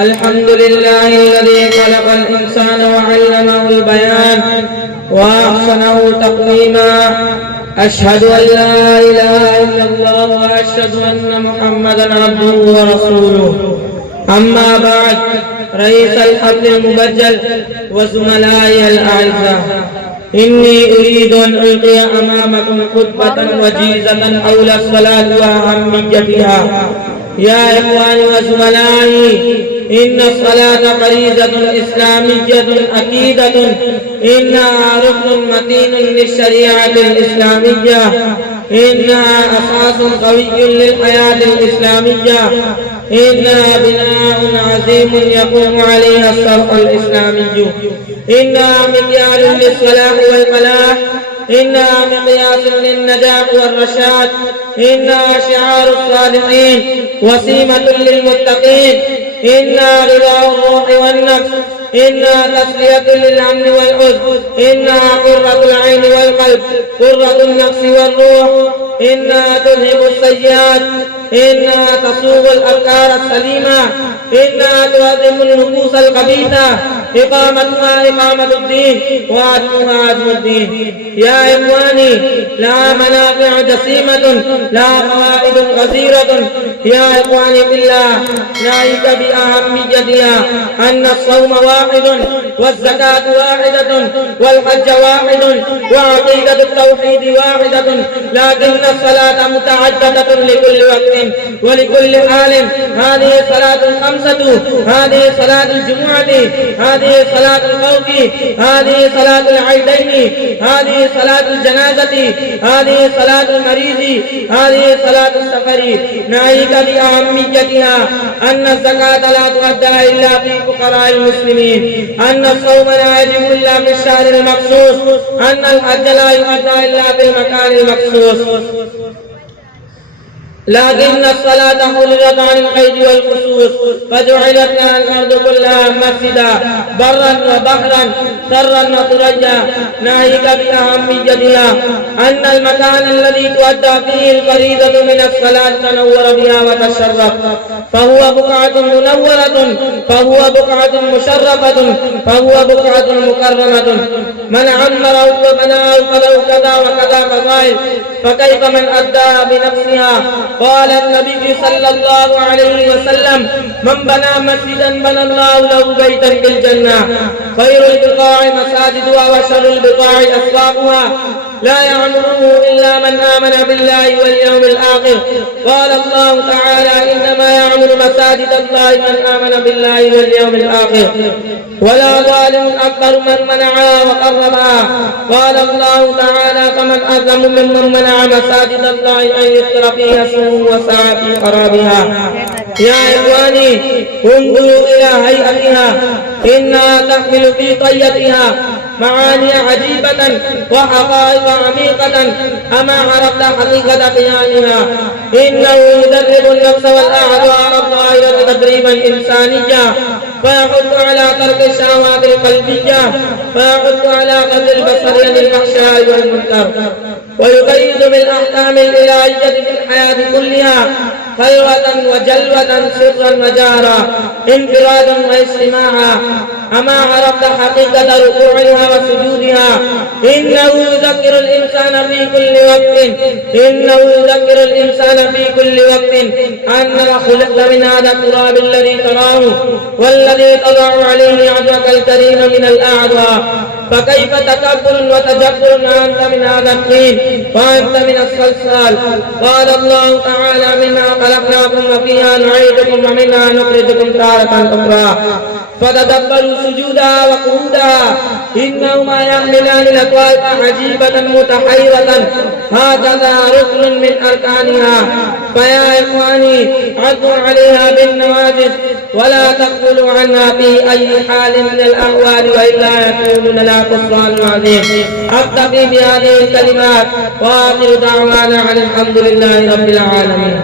الحمد لله الذي خلق الإنسان وعلمه البيان وأحسنه تقويما. أشهد أن لا إله إلا الله وأشهد أن محمدا عبده ورسوله. أما بعد، رئيس الحفل المبجل وزملائي الأعزاء، إني أريد أن ألقي أمامكم خطبة وجيزة حول الصلاة وأهميتها. يا إخواني وزملائي، إن الصلاة فريضة إسلامية أكيدة، إنها ركن متين للشريعة الإسلامية، إنها أساس قوي للحياة الإسلامية، إنها بناء عظيم يقوم عليها الشرع الإسلامي، إنها مكيال للصلاح والفلاح، إنها مقياس للنجاح والرشاد، إنها شعار الصالحين وسيمة للمتقين، إنها غذاء الروح والنفس، إنها تسلية للأمن والحزن، إنها قرة العين والقلب، قرة النفس والروح، إنها تذهب السيئات، إنها تصوغ الأفكار السليمة، إنها تهذب النفوس الخبيثة، إقامتها إقامة الدين وعدمها عدم الدين. يا إخواني، لها منافع جسيمة، لها فوائد غزيرة. يا إخواني بالله، ناهيك بأهميتها أن الصوم واحد، والزكاة واحدة، والحج واحد، وعقيدة التوحيد واحدة، لكن الصلاة متعددة لكل وقت ولكل حال. هذه صلاة الخمسة، هذه صلاة الجمعة، هذه صلاة الخوف، هذه صلاة العيدين، هذه صلاة الجنازة، هذه صلاة المريض، هذه صلاة السفر. ناهيك بأهميتها أن الزكاة لا تؤدى إلا في فقراء المسلمين، أن الصوم لا يجب إلا في الشهر المخصوص، أن الحج لا يؤدى إلا في المكان المخصوص. لكن الصلاة خلقت عن القيد والخصوص، فجعلت لها الأرض كلها مسجدا، برا وبحرا، سرا وثريا. ناهيك بأهميتها أن المكان الذي تؤدى فيه الفريضة من الصلاة تنور بها وتشرف، فهو بقعة منورة، فهو بقعة مشرفة، فهو بقعة مكرمة. من عمره وبناه فله كذا وكذا فضائل، فكيف من أداها بنفسها؟ قال النبي صلى الله عليه وسلم: من بنى مسجدا بنى الله له بيتا في الجنة. خير البقاع مساجدها وشر البقاع أسواقها، لا يعمره إلا من آمن بالله واليوم الآخر. قال الله تعالى: إنما يعمر مساجد الله من آمن بالله واليوم الآخر. ولا ظالم أكبر من منعها وقربها. قال الله تعالى: فمن أظلم ممن منع مساجد الله أن يذكر فيها اسمه وسعى في خرابها. يا إخواني، انظروا إلى هيئتها، إنها تحمل في طيتها معاني عجيبة وحقائق عميقة. أما عرفت حقيقة قيامها؟ إنه يدرب النفس والأعضاء الظاهرة تدريبا إنسانيا، فيحث على ترك الشهوات القلبية، فيحث على قتل البصر عن الفحشاء والمنكر، ويقيد بالأحكام الإلهية في الحياة كلها، خلوة وجلوة، سرا وجهرا، انفرادا واجتماعا. أما عرفت حقيقة ركوعها وسجودها؟ إنه يذكر الإنسان في كل وقت، إنه يذكر الإنسان في كل وقت أنك خلقت من هذا التراب الذي تراه والذي تضع عليه عبدك الكريم من الأعضاء. فكيف تكبر وتجبر أنت من هذا الطين وأنت من الصلصال؟ قال الله تعالى: منها خلقناكم وفيها نعيدكم ومنها نخرجكم تارة أخرى. فتدبروا سجودها وقعودها، إنهما يحملان لطائف عجيبة متحيرة، هكذا ركن من أركانها. فيا إخواني، عضوا عليها بالنواجذ ولا تقبلوا عنها في أي حال من الأحوال، وإلا يكون لنا خسران عظيم. أكتفي بهذه الكلمات، وآخر دعوانا عن الحمد لله رب العالمين.